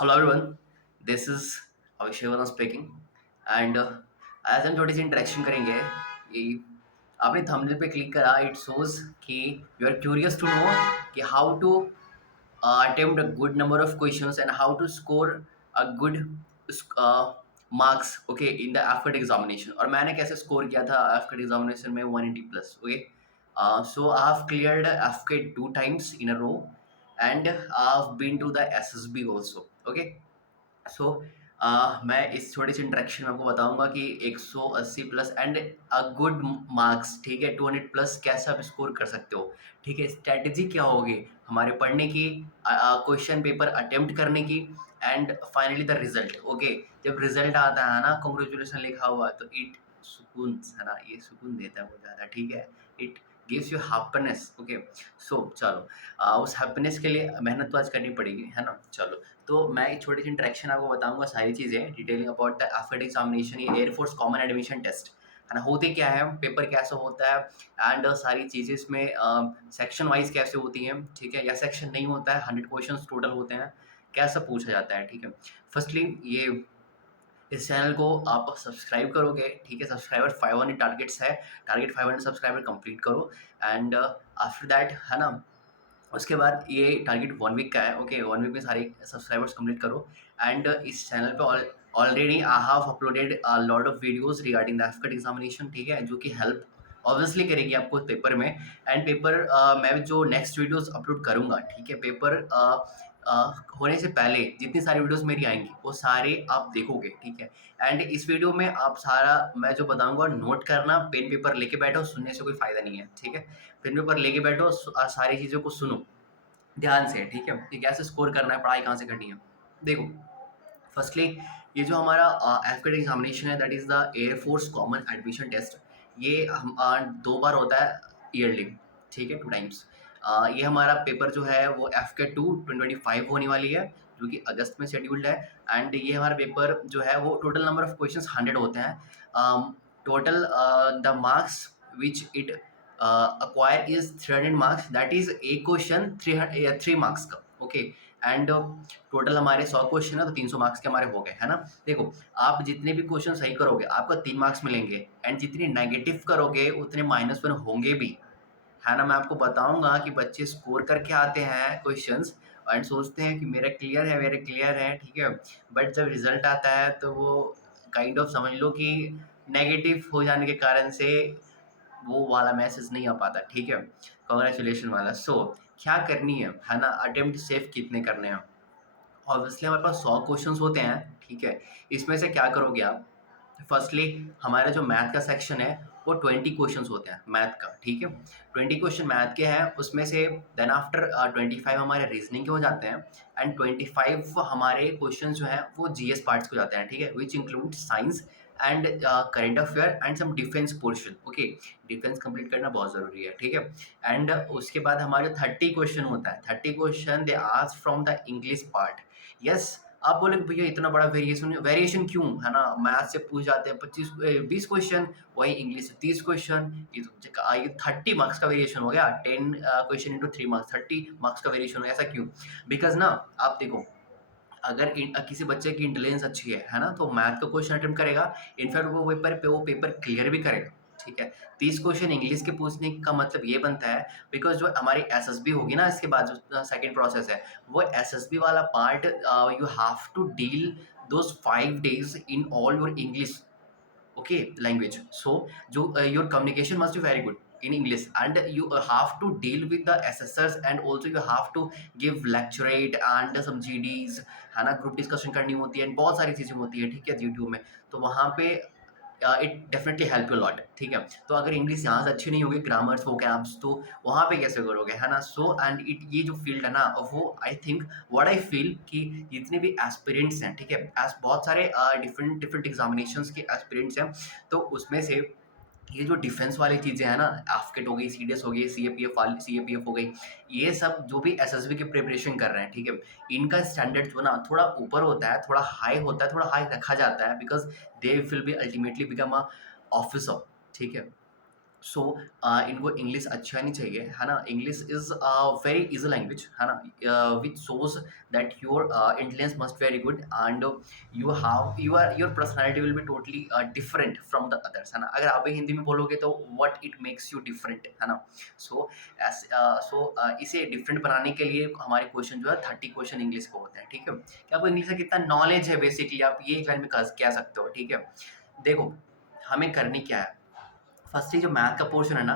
Hello everyone, this is Abhishek Verma speaking and आज हम थोड़ी सी इंटरेक्शन करेंगे कि आपने थंबनेल पे क्लिक करा इट शोज कि you are curious to know कि how to attempt a good number of questions and how to score a good marks okay in the AFCAT examination और मैंने कैसे स्कोर किया था AFCAT examination में 180 plus okay so I have cleared AFCAT 2 times in a row and I have been to the SSB also okay सो मैं इस छोटी सी interaction में आपको बताऊंगा कि 180 plus and a good marks ठीक है 200 प्लस कैसे आप स्कोर कर सकते हो ठीक है स्ट्रैटेजी क्या होगी हमारे पढ़ने की क्वेश्चन पेपर अटेम्प्ट करने की and finally the result okay जब रिजल्ट आता है ना कॉन्ग्रेचुलेसन लिखा हुआ तो इट सुकून है ना ये सुकून देता है बहुत ज़्यादा ठीक है it gives you happiness okay so चलो उस हैप्पीनेस के लिए मेहनत तो आज करनी पड़ेगी है ना चलो तो मैं एक छोटी सी इंट्रैक्शन आपको बताऊंगा सारी चीज़ें detailing about the effort examination ये एयरफोर्स कॉमन एडमिशन टेस्ट है ना होते क्या है पेपर कैसा होता है एंड सारी चीज़ें इसमें सेक्शन वाइज कैसे होती हैं ठीक है या सेक्शन नहीं होता है 100 क्वेश्चन टोटल होते हैं कैसा पूछा जाता है ठीक है फर्स्टली ये इस चैनल को आप सब्सक्राइब करोगे ठीक है सब्सक्राइबर 500 टारगेट्स है टारगेट 500 सब्सक्राइबर कंप्लीट करो एंड आफ्टर दैट है ना उसके बाद ये टारगेट 1 वीक का है ओके 1 वीक में सारे सब्सक्राइबर्स कंप्लीट करो एंड इस चैनल पे already I have uploaded lot of videos regarding the AFCAT examination ठीक है जो कि हेल्प ऑब्वियसली करेगी आपको पेपर में एंड पेपर मैं जो नेक्स्ट वीडियोस अपलोड करूंगा ठीक है पेपर होने से पहले जितनी सारी वीडियोस मेरी आएंगी वो सारे आप देखोगे ठीक है एंड इस वीडियो में आप सारा मैं जो बताऊंगा नोट करना पेन पेपर लेके बैठो सुनने से कोई फायदा नहीं है ठीक है पेन पेपर लेके बैठो सारी चीज़ों को सुनो ध्यान से ठीक है कि कैसे स्कोर करना है पढ़ाई कहाँ से करनी है देखो फर्स्टली ये जो हमारा एफकेट एग्जामिनेशन है that is the air force common admission test ये हम 2 बार होता है ईयरली ठीक है 2 टाइम्स ये हमारा पेपर जो है वो एफकेट 2025 होने वाली है जो कि अगस्त में शेड्यूल्ड है एंड ये हमारा पेपर जो है वो टोटल नंबर ऑफ क्वेश्चंस 100 होते हैं total the marks which it acquire is 300 marks that is एक क्वेश्चन 3 मार्क्स का ओके एंड टोटल हमारे 100 क्वेश्चन है तो 300 मार्क्स के हमारे हो गए है ना देखो आप जितने भी क्वेश्चन सही करोगे आपको 3 मार्क्स मिलेंगे एंड जितने नेगेटिव करोगे उतने -1 होंगे भी है ना मैं आपको बताऊंगा कि बच्चे स्कोर करके आते हैं क्वेश्चंस एंड सोचते हैं कि मेरा क्लियर है ठीक है बट जब रिजल्ट आता है तो वो काइंड ऑफ समझ लो कि नेगेटिव हो जाने के कारण से वो वाला मैसेज नहीं आ पाता ठीक है कॉन्ग्रेचुलेशन वाला सो क्या करनी है ना अटेम्प्ट सेफ कितने करने हैं ऑब्वियसली हमारे पास 100 क्वेश्चंस होते हैं ठीक है इसमें से क्या करोगे आप फर्स्टली हमारा जो मैथ का सेक्शन है वो 20 क्वेश्चंस होते हैं मैथ का ठीक है 20 क्वेश्चन मैथ के हैं उसमें से देन आफ्टर 25 हमारे रीजनिंग के हो जाते हैं एंड 25 हमारे क्वेश्चन जो हैं वो जीएस पार्ट्स के हो जाते हैं ठीक है which include science and current affair and some defence portion okay defence complete करना बहुत ज़रूरी है ठीक है एंड उसके बाद हमारे 30 क्वेश्चन होता है 30 question they ask from the English part yes आप बोले भैया इतना बड़ा वेरिएशन वेरिएशन क्यों है ना मैथ से पूछ जाते हैं 25 20 क्वेश्चन वही इंग्लिश से 30 क्वेश्चन ये 30 मार्क्स का वेरिएशन हो गया 10 क्वेश्चन इंटू 3 मार्क्स 30 मार्क्स का वेरिएशन हो गया ऐसा क्यों बिकॉज ना आप देखो अगर किसी बच्चे की इंटेलिजेंस अच्छी है ना तो मैथ का क्वेश्चन अटेम्प्ट करेगा इनफैक्ट वो पेपर क्लियर भी करेगा ठीक है 30 क्वेश्चन इंग्लिश के पूछने का मतलब ये बनता है बिकॉज जो हमारी एसएसबी होगी ना इसके बाद जो सेकंड प्रोसेस है वो एसएसबी वाला part you have to deal those 5 days in all your English okay language so your communication must be very good in english and you have to deal with the assessors and also you have to give lecturate and some gds है ना group discussion करनी होती है and बहुत सारी चीज़ें होती है ठीक है यूट्यूब में तो वहाँ पे it definitely help you lot ठीक है तो अगर इंग्लिश यहाँ से अच्छी नहीं होगी ग्रामर्स वोकैब्स तो वहाँ पे कैसे करोगे है ना सो एंड इट ये जो फील्ड है ना वो I think what I feel कि जितने भी एस्पिरेंट्स हैं ठीक है एज बहुत सारे डिफरेंट डिफरेंट एग्जामिनेशंस के एस्पिरेंट्स हैं तो उसमें से ये जो डिफेंस वाली चीज़ें हैं ना एफकेट हो गई सीडीएस हो गई सीएपीएफ हो गई ये सब जो भी एसएसबी की प्रिपरेशन कर रहे हैं ठीक है इनका स्टैंडर्ड जो ना थोड़ा ऊपर होता है थोड़ा हाई होता है थोड़ा हाई रखा जाता है because they will be ultimately become a officer ठीक है सो इनको इंग्लिश अच्छा नहीं चाहिए, है ना? English is very easy language, है ना? Which shows that your intelligence must very good and your personality will be totally different from the others, है ना? अगर आप भी हिंदी में बोलोगे तो what it makes you different, है ना? सो इसे डिफरेंट बनाने के लिए हमारे क्वेश्चन जो है 30 क्वेश्चन इंग्लिश के होते हैं, ठीक है? कि आपको इंग्लिश का कितना नॉलेज है बेसिकली आप ये एक लाइन में कह सकते हो, ठीक है? देखो, हमें करनी क्या है? फर्स्टली जो मैथ का पोर्शन है ना,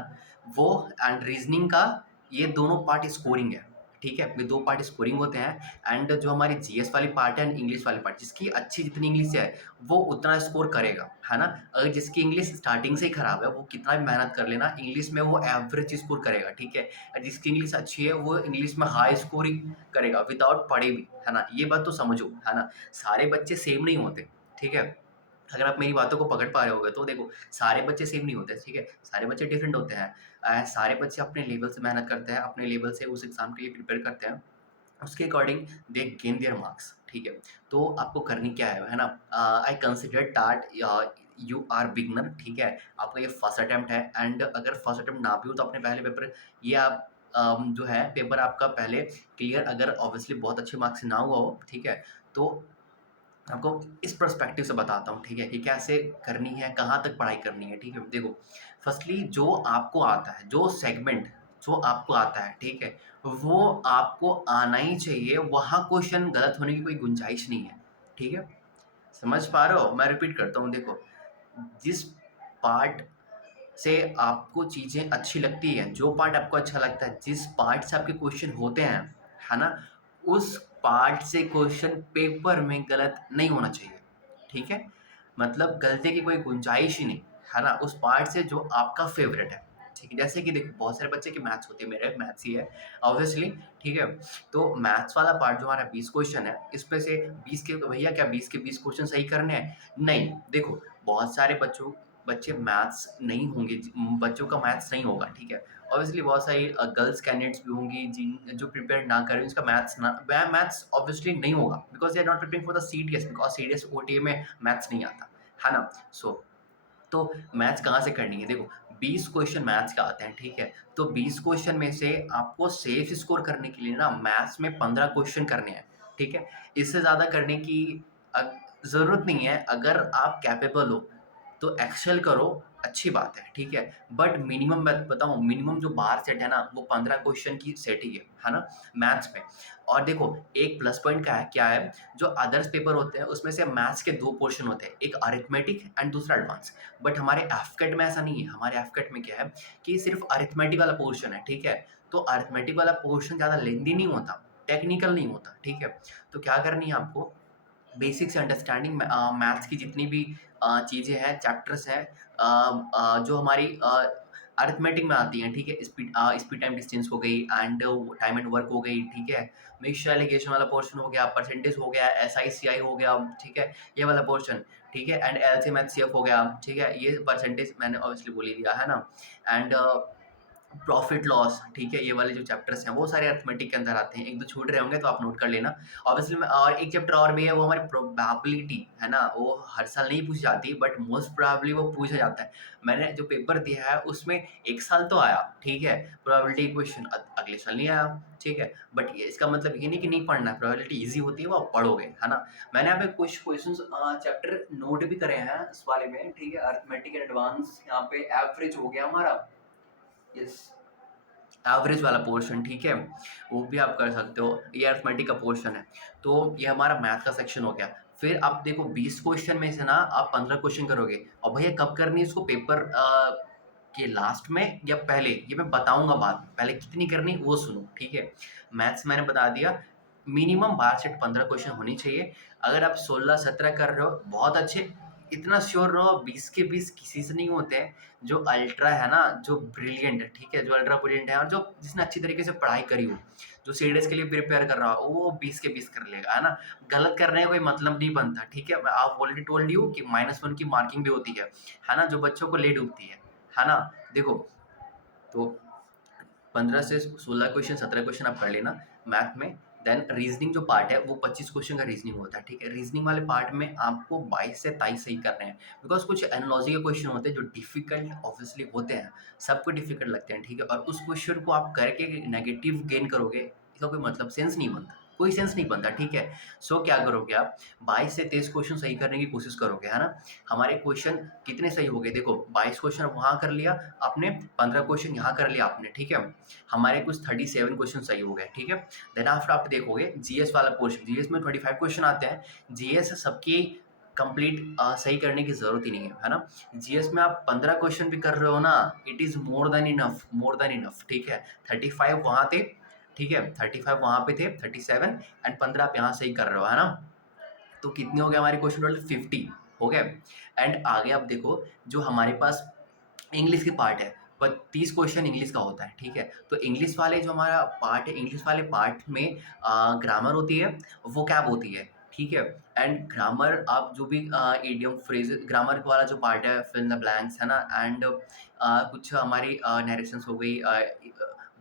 वो एंड रीजनिंग का, ये दोनों पार्ट स्कोरिंग है, ठीक है? ये 2 पार्ट स्कोरिंग होते हैं एंड जो हमारी जीएस वाली पार्ट है एंड इंग्लिश वाली पार्ट, जिसकी अच्छी जितनी इंग्लिश है, वो उतना स्कोर करेगा, है ना? अगर जिसकी इंग्लिश स्टार्टिंग से ही खराब है, वो कितना भी मेहनत कर लेना, इंग्लिश में वो एवरेज स्कोर करेगा, ठीक है? और जिसकी इंग्लिश अच्छी है, वो इंग्लिश में हाई स्कोर ही करेगा विदाउट पढ़े भी, है ना? ये बात तो समझो, है ना? सारे बच्चे सेम नहीं होते, ठीक है? अगर आप मेरी बातों को पकड़ पा रहे होगे तो देखो, सारे बच्चे सेम नहीं होते, ठीक है? सारे बच्चे डिफरेंट होते हैं। सारे बच्चे अपने लेवल से मेहनत करते हैं, अपने लेवल से उस एग्ज़ाम के लिए प्रिपेयर करते हैं। उसके according they gain their marks, ठीक है? तो आपको करनी क्या है ना? I consider that you are beginner, ठीक है? आपका ये फर्स्ट अटेम्प्ट है एंड अगर फर्स्ट अटेम्प्ट ना भी हो तो अपने पहले पेपर, ये आप जो है पेपर आपका पहले क्लियर, अगर ऑब्वियसली बहुत अच्छे मार्क्स से ना हुआ हो, ठीक है? तो आपको इस पर्सपेक्टिव से बताता हूँ, ठीक है? कि कैसे करनी है, कहाँ तक पढ़ाई करनी है, ठीक है? देखो, फर्स्टली जो आपको आता है, जो सेगमेंट जो आपको आता है, ठीक है? वो आपको आना ही चाहिए, वहाँ क्वेश्चन गलत होने की कोई गुंजाइश नहीं है, ठीक है? समझ पा रहे हो? मैं रिपीट करता हूँ, देखो, जिस पार्ट से आपको चीज़ें अच्छी लगती हैं, जो पार्ट आपको अच्छा लगता है, जिस पार्ट से आपके क्वेश्चन होते हैं, है ना? उस पार्ट से क्वेश्चन पेपर में गलत नहीं होना चाहिए, ठीक है? मतलब गलती की कोई गुंजाइश ही नहीं, है ना? उस पार्ट से जो आपका फ़ेवरेट है, ठीक है? जैसे कि देखो, बहुत सारे बच्चे की मैथ्स होती है, मेरे मैथ्स ही है ऑब्वियसली, ठीक है? तो मैथ्स वाला पार्ट जो हमारा 20 क्वेश्चन है, इसमें से 20 के भैया क्या 20 के 20 क्वेश्चन सही करने हैं? नहीं, देखो, बहुत सारे बच्चे मैथ्स नहीं होंगे, बच्चों का मैथ्स नहीं होगा, ठीक है? ऑब्वियसली बहुत सारी गर्ल्स कैंडिडेट्स भी होंगी जिन जो प्रिपेयर ना करें, उसका मैथ्स ऑब्वियसली नहीं होगा because they are not preparing for the CDS, because CDS OTA में मैथ्स नहीं आता, है ना? तो मैथ्स कहाँ से करनी है? देखो, 20 क्वेश्चन मैथ्स के आते हैं, ठीक है? तो 20 क्वेश्चन में से आपको सेफ स्कोर करने के लिए ना मैथ्स में 15 क्वेश्चन करने हैं, ठीक है? इससे ज़्यादा करने की अ, ज़रूरत नहीं है। अगर आप कैपेबल हो, तो एक्सेल करो, अच्छी बात है, ठीक है? बट मिनिमम मैं बताऊँ, मिनिमम जो बार सेट है ना, वो 15 क्वेश्चन की सेट ही है ना? मैथ्स में। और देखो, एक प्लस पॉइंट क्या है, जो अदर्स पेपर होते हैं, उसमें से मैथ्स के 2 पोर्शन होते हैं, एक अरिथमेटिक एंड दूसरा एडवांस। बट हमारे एफकेट में ऐसा नहीं है, हमारे एफकेट में क्या है कि सिर्फ अरिथमेटिक वाला पोर्शन है, ठीक है? तो अरिथमेटिक वाला पोर्शन ज़्यादा लेंदी नहीं होता, टेक्निकल नहीं होता, ठीक है? तो क्या करनी है आपको, बेसिक से अंडरस्टैंडिंग मैथ्स की जितनी भी चीज़ें हैं, चैप्टर्स हैं, जो हमारी अरिथमेटिक में आती हैं, ठीक है? स्पीड टाइम डिस्टेंस हो गई एंड टाइम एंड वर्क हो गई, ठीक है? मिक्सचर एलिगेशन वाला पोर्शन हो गया, परसेंटेज हो गया, एसआई-सीआई हो गया, ठीक है? ये वाला पोर्शन, ठीक है? एंड एलसीएम एचसीएफ हो गया, ठीक है? ये परसेंटेज मैंने ऑब्वियसली बोल ही दिया, है ना? एंड प्रॉफिट लॉस, ठीक है? ये वाले जो चैप्टर्स हैं वो सारे अरिथमेटिक के अंदर आते हैं। 1-2 छूट रहे होंगे तो आप नोट कर लेना। ऑब्वियसली में और एक चैप्टर और भी है, वो हमारी प्रोबेबिलिटी, है ना? वो हर साल नहीं पूछी जाती बट मोस्ट प्रोबेबली वो पूछा जाता है। मैंने जो पेपर दिया है उसमें 1 साल तो आया, ठीक है? प्रोबेबिलिटी क्वेश्चन अगले साल नहीं आया, ठीक है? बट ये इसका मतलब ये नहीं कि नहीं पढ़ना है, प्रोबेबिलिटी ईज़ी होती है वो आप पढ़ोगे, है ना? मैंने यहाँ पे कुछ क्वेश्चन्स चैप्टर नोट भी करे हैं इस वाले में, ठीक है? अरिथमेटिक एंड एडवांस, यहाँ पे एवरेज हो गया हमारा। यस। एवरेज वाला पोर्शन, ठीक है? वो भी आप कर सकते हो, ये अरिथमेटिक का पोर्शन है। तो ये हमारा मैथ का सेक्शन हो गया। फिर आप देखो 20 क्वेश्चन में से ना आप 15 क्वेश्चन करोगे और भैया कब करनी है इसको, पेपर के लास्ट में या पहले, ये मैं बताऊँगा बाद में। पहले कितनी करनी वो सुनो, ठीक है? मैथ्स मैंने बता दिया, मिनिमम 12 से 15 क्वेश्चन होनी चाहिए। अगर आप 16-17 कर रहे हो, बहुत अच्छे, इतना श्योर रहो 20 के 20 किसी से नहीं होते हैं। जो अल्ट्रा है ना, जो ब्रिलियंट है, ठीक है? जो अल्ट्रा ब्रिलियंट है और जो जिसने अच्छी तरीके से पढ़ाई करी हो, जो सीडीएस के लिए प्रिपेयर कर रहा हो, वो 20 के 20 कर लेगा, है ना? गलत करने का कोई मतलब नहीं बनता, ठीक है? मैं आप ऑलरेडी टोल्ड यू कि -1 की मार्किंग भी होती है ना? जो बच्चों को ले डूबती है ना? देखो, तो 15 से 16 क्वेश्चन 17 क्वेश्चन आप कर लेना मैथ में, देन रीजनिंग जो पार्ट है वो 25 क्वेश्चन का रीजनिंग होता है, ठीक है। रीजनिंग वाले पार्ट में आपको 22 से 23 सही करने हैं, बिकॉज कुछ एनालॉजी के क्वेश्चन होते हैं जो डिफिकल्ट ऑब्वियसली होते हैं, सबको डिफिकल्ट लगते हैं, ठीक है। और उस क्वेश्चन को आप करके नेगेटिव गेन करोगे, इसका कोई मतलब सेंस नहीं बनता, कोई सेंस नहीं बनता, ठीक है। सो क्या करोगे आप, 22 से 23 क्वेश्चन सही करने की कोशिश करोगे, है ना। हमारे क्वेश्चन कितने सही हो गए, देखो 22 क्वेश्चन वहाँ कर लिया आपने, 15 क्वेश्चन यहाँ कर लिया आपने, ठीक है। हमारे कुछ 37 क्वेश्चन सही हो गए, ठीक है। देन आफ्टर आप देखोगे जीएस वाला पोर्शन, जीएस में 25 क्वेश्चन आते हैं, जीएस सबकी कंप्लीट सही करने की जरूरत ही नहीं है ना। जीएस में आप 15 क्वेश्चन भी कर रहे हो ना, it is more than enough, more than enough, ठीक है। 35 वहाँ थे, ठीक है, 35 वहाँ पे थे, 37 एंड 15 आप यहाँ सही कर रहे हो, है ना। तो कितने हो गए हमारे क्वेश्चन टोटल, 50 हो गए। एंड आगे आप देखो जो हमारे पास इंग्लिश के पार्ट है, पर 30 क्वेश्चन इंग्लिश का होता है, ठीक है। तो इंग्लिश वाले जो हमारा पार्ट है, इंग्लिश वाले पार्ट में ग्रामर होती है, वोकैब होती है, ठीक है। एंड ग्रामर आप जो भी इडियम फ्रेज, ग्रामर वाला जो पार्ट है, फिल इन द ब्लैंक्स, है ना। एंड कुछ हमारी नरेशंस हो गई,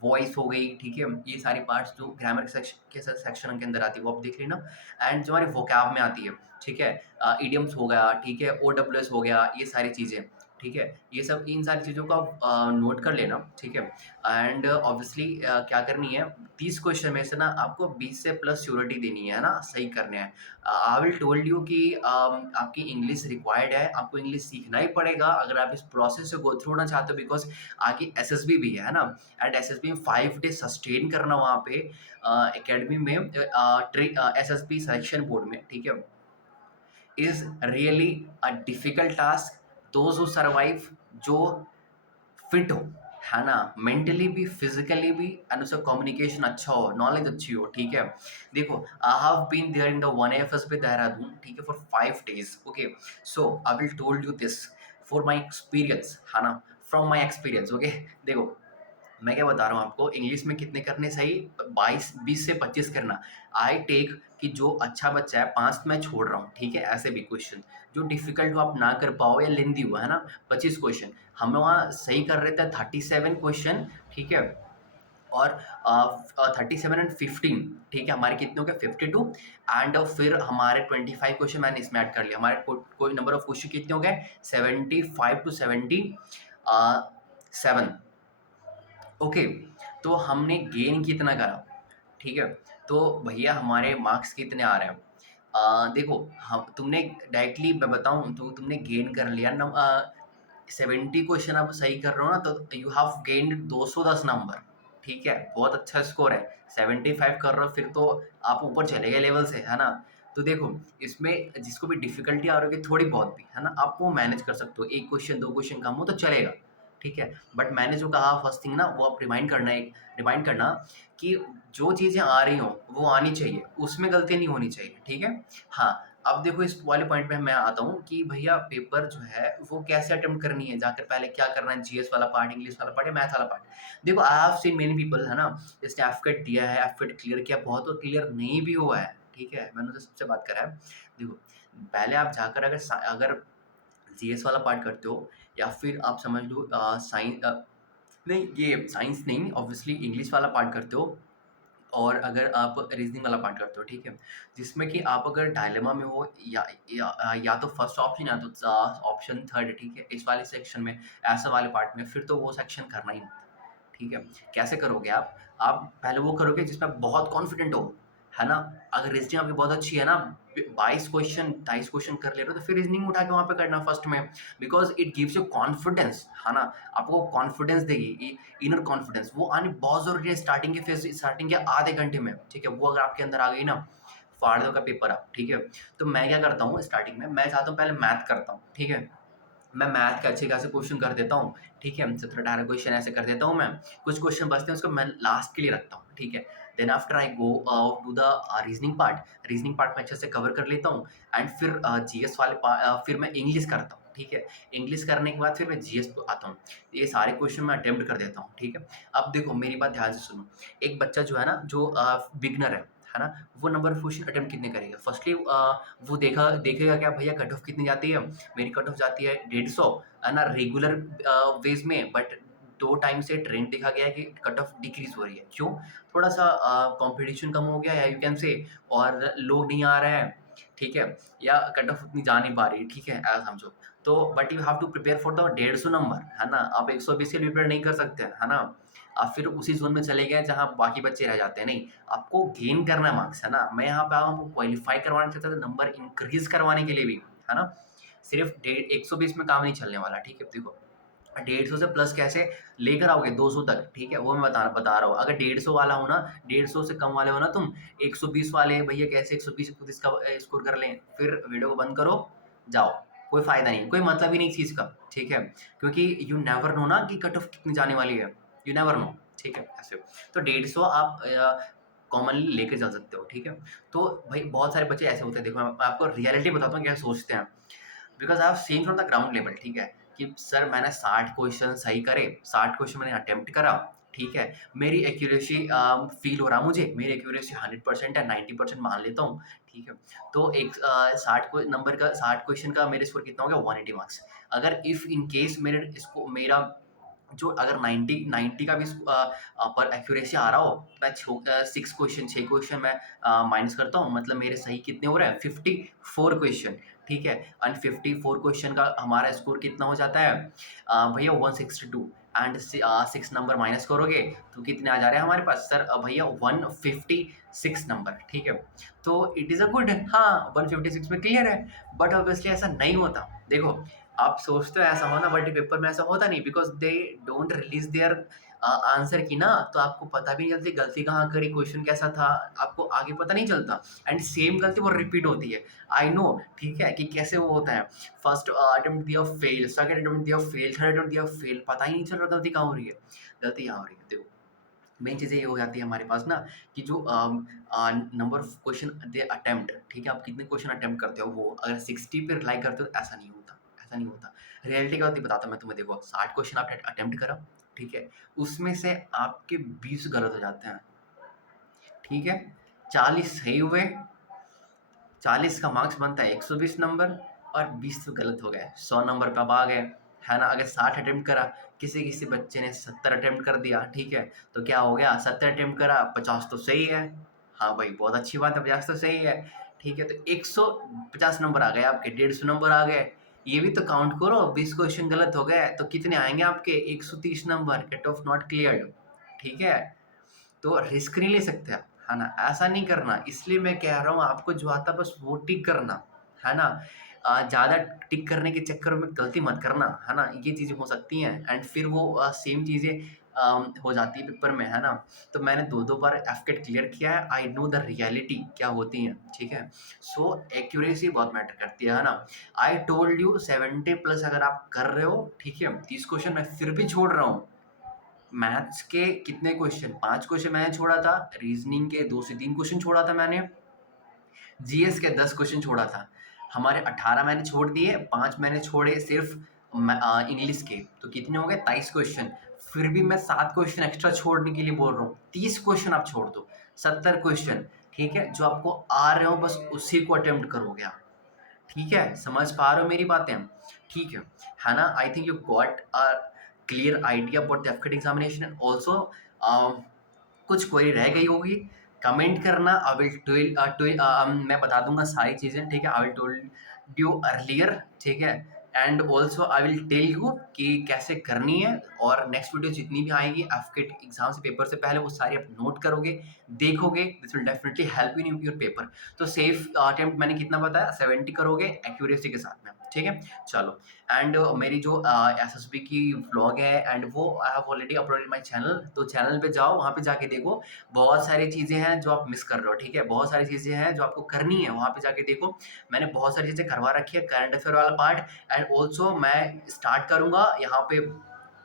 वॉइस हो गई, ठीक है। ये सारी पार्ट्स जो ग्रामर के सेक्शन के अंदर आती है वो आप देख लेना। एंड जो हमारे वोकैब में आती है, ठीक है, इडियम्स हो गया, ठीक है, ओडब्ल्यूएस हो गया, ये सारी चीज़ें, ठीक है। ये सब इन सारी चीज़ों को आप नोट कर लेना, ठीक है। एंड ऑब्वियसली क्या करनी है, 30 क्वेश्चन में से ना आपको 20 से प्लस श्योरिटी देनी है ना, सही करने हैं। आई विल टोल्ड यू कि आपकी इंग्लिश रिक्वायर्ड है, आपको इंग्लिश सीखना ही पड़ेगा अगर आप इस प्रोसेस से गो थ्रू होना चाहते हो, बिकॉज आगे एसएसबी भी है ना। एंड एसएसबी में 5 डे सस्टेन करना वहाँ पे एकेडमी में, एसएसबी सिलेक्शन बोर्ड में, ठीक है, is really a difficult task. Those who survive, जो फिट हो, है ना, मेंटली भी फिजिकली भी, एंड उसका कम्युनिकेशन अच्छा हो, नॉलेज अच्छी हो, ठीक है। देखो I have been there in the 1AFS पे देहरादून, ठीक है, for 5 days, okay. So I will told you this for my experience, है ना, फ्रॉम माई एक्सपीरियंस, ओके। देखो मैं क्या बता रहा हूँ आपको, इंग्लिश में कितने करने सही, 20 से 25 करना। आई टेक कि जो अच्छा बच्चा है 5 मैं छोड़ रहा हूँ, ठीक है। ऐसे भी क्वेश्चन जो डिफिकल्ट हो आप ना कर पाओ या लेंदी हुआ, है ना, 25 क्वेश्चन हम वहाँ सही कर रहे थे, 37 क्वेश्चन, ठीक है। और 37 एंड 15, ठीक है, हमारे कितने हो गए 52। एंड फिर हमारे 25 क्वेश्चन मैंने इसमें ऐड कर लिया, हमारे कोई नंबर ऑफ क्वेश्चन कितने हो गए, 75 टू 77, ओके। तो हमने गेन कितना करा, ठीक है। तो भैया हमारे मार्क्स कितने आ रहे हैं, देखो हम तुमने डायरेक्टली मैं बताऊं तो तुमने गेन कर लिया ना, 70 क्वेश्चन आप सही कर रहे हो ना, तो यू हैव गेन्ड 210 नंबर, ठीक है, बहुत अच्छा स्कोर है। 75 कर रहे हो फिर तो आप ऊपर चले गए लेवल से, है ना। तो देखो इसमें जिसको भी डिफिकल्टी आ रही है थोड़ी बहुत भी, है ना, आप वो मैनेज कर सकते हो, एक क्वेश्चन 2 क्वेश्चन कम हो तो चलेगा, ठीक है। बट मैंने जो कहा फर्स्ट थिंग ना, वो आप रिमाइंड करना कि जो चीज़ें आ रही हों वो आनी चाहिए, उसमें गलती नहीं होनी चाहिए, ठीक है। हाँ, अब देखो इस वाले पॉइंट पे मैं आता हूँ कि भैया पेपर जो है वो कैसे अटेम्प्ट करनी है, जाकर पहले क्या करना है, जीएस वाला पार्ट, इंग्लिश वाला पार्ट या मैथ वाला पार्ट। देखो I have seen many people, है ना, जिसने एफकेट दिया है, एफकेट क्लियर किया, बहुत तो क्लियर नहीं भी हुआ है, ठीक है, मैंने तो सबसे बात करा है। देखो पहले आप जाकर अगर जीएस वाला पार्ट करते हो, या फिर आप समझ लो साइंस, नहीं ये साइंस नहीं, ऑब्वियसली इंग्लिश वाला पार्ट करते हो, और अगर आप रीजनिंग वाला पार्ट करते हो, ठीक है, जिसमें कि आप अगर डायलेमा में हो, या तो फर्स्ट ऑप्शन या तो ऑप्शन थर्ड, ठीक है, इस वाले सेक्शन में, ऐसा वाले पार्ट में, फिर तो वो सेक्शन करना ही मत, ठीक है। कैसे करोगे आप पहले वो करोगे जिसमें आप बहुत कॉन्फिडेंट हो, है ना। अगर रीजनिंग आपकी बहुत अच्छी है ना, 22 क्वेश्चन 23 क्वेश्चन कर ले रहे हो, तो फिर रीजनिंग उठा के वहाँ पे करना फर्स्ट में, because it gives you confidence, है ना। आपको कॉन्फिडेंस देगी, इनर कॉन्फिडेंस, वो आनी बहुत जरूरी है स्टार्टिंग के फेज, स्टार्टिंग के आधे घंटे में, ठीक है। वो अगर आपके अंदर आ गई ना, फाड़ दो का पेपर आप, ठीक है। तो मैं क्या करता हूँ स्टार्टिंग में, मैं चाहता हूँ पहले मैथ करता हूँ, ठीक है, मैं मैथ के अच्छे खासे क्वेश्चन कर देता हूँ, ठीक है, 17-18 क्वेश्चन ऐसे कर देता हूँ मैं। कुछ क्वेश्चन बचते हैं उसको मैं लास्ट के लिए रखता हूँ, ठीक है। Then after I go to the reasoning part में अच्छे से कवर कर लेता हूँ। एंड फिर जीएस वाले फिर मैं इंग्लिश करता हूँ, ठीक है। इंग्लिश करने के बाद फिर मैं जीएस पे आता हूँ, ये सारे क्वेश्चन मैं अटेम्प्ट कर देता हूँ, ठीक है। अब देखो मेरी बात ध्यान से सुनो, एक बच्चा जो है ना, जो बिगनर है ना, वो नंबर ऑफ क्वेश्चन अटेम्प्ट कितने करेगा, फर्स्टली वो देखेगा क्या भैया कट ऑफ कितनी जाती है, मेरी कट ऑफ जाती है 150, है ना, रेगुलर वेज में, बट 2 टाइम से ट्रेंड देखा गया है कि कट ऑफ डिक्रीज़ हो रही है। क्यों? थोड़ा-सा कॉम्पिटिशन कम हो गया है यू कैन से, और लोग नहीं आ रहे हैं, ठीक है? या कट ऑफ उतनी जा नहीं पा रही, ठीक है? ऐसा समझो। तो but you have to prepare for the 150 number, है ना? आप 120 के लिए प्रिपेयर नहीं कर सकते, है ना? आप फिर उसी ज़ोन में चले गए जहाँ बाकी बच्चे रह जाते हैं। नहीं, आपको गेन करना है मार्क्स, है ना? मैं यहाँ पे आया हूँ आपको क्वालीफाई करवाना चाहता था, नंबर इंक्रीज़ करवाने के लिए भी, है ना? सिर्फ़ 120 में काम नहीं चलने वाला, ठीक है? देखो, 150 से प्लस कैसे लेकर आओगे 200 तक, ठीक है? वो मैं बता रहा हूँ। अगर 150 वाला हो ना, 150 से कम वाले हो ना तुम, 120 वाले भैया कैसे 120 का स्कोर कर लें? फिर वीडियो को बंद करो, जाओ। कोई फ़ायदा नहीं, कोई मतलब ही नहीं इस चीज़ का, ठीक है? क्योंकि यू नेवर नो ना कि कट ऑफ कितनी जाने वाली है, यू नेवर नो, ठीक है? ऐसे। तो 150 आप कॉमनली लेके चल सकते हो, ठीक है? तो भाई बहुत सारे बच्चे ऐसे होते हैं, देखो मैं आपको रियलिटी बताता हूँ क्या सोचते हैं। Because I have seen from the ground level, ठीक है? कि सर मैंने 60 क्वेश्चन सही करे, 60 क्वेश्चन मैंने अटेम्प्ट करा, ठीक है? मेरी एक्यूरेसी फ़ील हो रहा मुझे, मेरी एक्यूरेसी 100% है, 90% मान लेता हूँ, ठीक है? तो एक 60 को नंबर का 60 क्वेश्चन का मेरे स्कोर कितना हो गया 180 मार्क्स। अगर इफ इन केस मेरा जो अगर 90 का भी पर एक्यूरेसी आ रहा हो, मैं 6 क्वेश्चन मैं माइनस करता हूँ, मतलब मेरे सही कितने हो रहे हैं 54 क्वेश्चन, ठीक है? एंड 54 क्वेश्चन का हमारा स्कोर कितना हो जाता है भैया 162, एंड 6 नंबर माइनस करोगे तो कितने आ जा रहे हैं हमारे पास सर भैया 156 नंबर, ठीक है? तो इट इज़ अ गुड, हाँ, 156 में क्लियर है, बट ऑब्वियसली ऐसा नहीं होता। देखो, आप सोचते हो ऐसा होना, बट पेपर में ऐसा होता नहीं, because they don't release their answer key ना, तो आपको पता भी नहीं चलती गलती कहाँ करी, क्वेश्चन कैसा था, आपको आगे पता नहीं चलता, एंड सेम गलती वो रिपीट होती है। आई नो, ठीक है, कि कैसे वो होता है। फर्स्ट अटेम्प्ट दिया फेल, सेकंड अटेम्प्ट दिया फेल, थर्ड अटेम्प्ट दिया फेल, पता ही नहीं चल रहा गलती कहाँ हो रही है। गलती यहाँ हो रही है, देखो, मेन चीज़ें ये हो जाती है हमारे पास ना कि जो number of question they attempt, ठीक है? आप कितने क्वेश्चन अटेम्प्ट करते हो, वो अगर 60 पे रिलाई करते हो तो ऐसा नहीं होता, ऐसा नहीं होता। रियलिटी क्या होती है बताता हूँ मैं तुम्हें, देखो 60 क्वेश्चन आपने अटेम्प्ट करा, ठीक है? उसमें से आपके 20 गलत हो जाते हैं, ठीक है? 40 सही हुए, 40 का मार्क्स बनता है 120 नंबर, और 20 तो गलत हो गए, 100 नंबर पे आप आ गए, है ना? अगर 60 अटेम्प्ट करा, किसी बच्चे ने 70 अटेम्प्ट कर दिया, ठीक है? तो क्या हो गया, 70 अटेम्प्ट करा, 50 तो सही है। हाँ भाई, बहुत अच्छी बात है, 50 तो सही है, ठीक है? तो 150 नंबर आ गए आपके, 150 नंबर आ गए। ये भी तो काउंट करो, 20 क्वेश्चन गलत हो गए, तो कितने आएँगे आपके? 130 number, cut off not cleared, ठीक है? तो रिस्क नहीं ले सकते आप, है ना? ऐसा नहीं करना, इसलिए मैं कह रहा हूँ आपको जो आता है बस वो टिक करना, है ना? ज़्यादा टिक करने के चक्कर में गलती मत करना, है ना? ये चीज़ें हो सकती हैं, एंड फिर वो सेम चीज़ें हो जाती है पेपर में, है ना? तो मैंने 2-2 बार एफकेट क्लियर किया है, आई नो द रियलिटी क्या होती है, ठीक है? सो एक्यूरेसी बहुत मैटर करती है ना? आई टोल्ड यू 70 प्लस अगर आप कर रहे हो, ठीक है? 30 क्वेश्चन मैं फिर भी छोड़ रहा हूँ। मैथ्स के कितने क्वेश्चन, 5 क्वेश्चन मैंने छोड़ा था, रीज़निंग के 2 से 3 क्वेश्चन छोड़ा था मैंने, जीएस के 10 क्वेश्चन छोड़ा था। हमारे 18 मैंने छोड़ दिए, 5 मैंने छोड़े सिर्फ़ इंग्लिश के, तो कितने हो गए 23 क्वेश्चन। फिर भी मैं 7 क्वेश्चन एक्स्ट्रा छोड़ने के लिए बोल रहा हूँ, 30 क्वेश्चन आप छोड़ दो, 70 क्वेश्चन, ठीक है? जो आपको आ रहे हो बस उसी को अटेम्प्ट करोगे आप। ठीक है? समझ पा रहे हो मेरी बातें? ठीक है ना? I think you got a clear idea about the AFCAT examination, and also कुछ क्वेरी रह गई होगी, कमेंट करना, आई विल मैं बता दूँगा सारी चीज़ें, ठीक है? I will told you earlier, ठीक है? And also I will tell you कि कैसे करनी है, और नेक्स्ट वीडियो जितनी भी आएगी एफकेट एग्ज़ाम से पेपर से पहले वो सारी आप नोट करोगे, देखोगे, this will definitely help you in your paper. तो सेफ अटेम्प्ट मैंने कितना बताया 70 करोगे एक्यूरेसी के साथ में, ठीक है? चलो, एंड मेरी जो एसएसबी की व्लॉग है, एंड वो I have already uploaded my channel, तो चैनल पे जाओ, वहाँ पे जाके देखो, बहुत सारी चीज़ें हैं जो आप मिस कर रहे हो, ठीक है? बहुत सारी चीज़ें हैं जो आपको करनी है, वहाँ पे जाके देखो। मैंने बहुत सारी चीज़ें करवा रखी है, करंट अफेयर वाला पार्ट, एंड ऑल्सो मैं स्टार्ट करूँगा यहाँ पे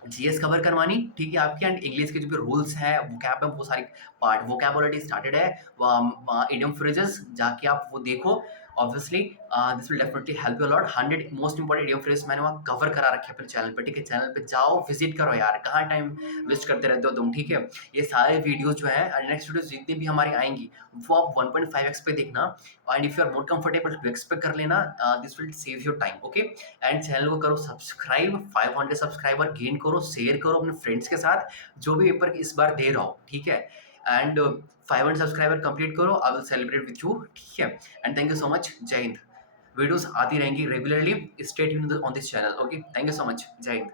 जीएस कवर करवानी, ठीक है आपकी, एंड इंग्लिश के जो भी रूल्स हैं, वोकैब है, वो सारी पार्ट, वोकैब ऑलरेडी स्टार्टेड है, इडियम फ्रेजेस जाके आप वो देखो, obviously this will definitely help you a lot. 100 most important idiom phrase मैंने वहाँ कवर करा रखे हैं अपने चैनल पे, ठीक है? चैनल पे जाओ, विजिट करो यार, कहाँ टाइम वेस्ट करते रहते हो तुम, ठीक है? ये सारे वीडियोज जो है, नेक्स्ट वीडियोज जितनी भी हमारी आएंगी वो आप 1.5x पे देखना, and if you are more comfortable 2x पे कर लेना। This will save your time, okay? And channel को करो सब्सक्राइब, 500 सब्सक्राइबर गेन करो, शेयर करो अपने फ्रेंड्स के साथ, जो भी पेपर इस बार दे रहा हो, ठीक है? एंड 500 सब्सक्राइबर कंप्लीट करो, I will celebrate with you, ठीक है? And thank you so much, जय हिंद। वीडियोस आती रहेंगी regularly, stay tuned on this channel, okay? Thank you so much, जय हिंद।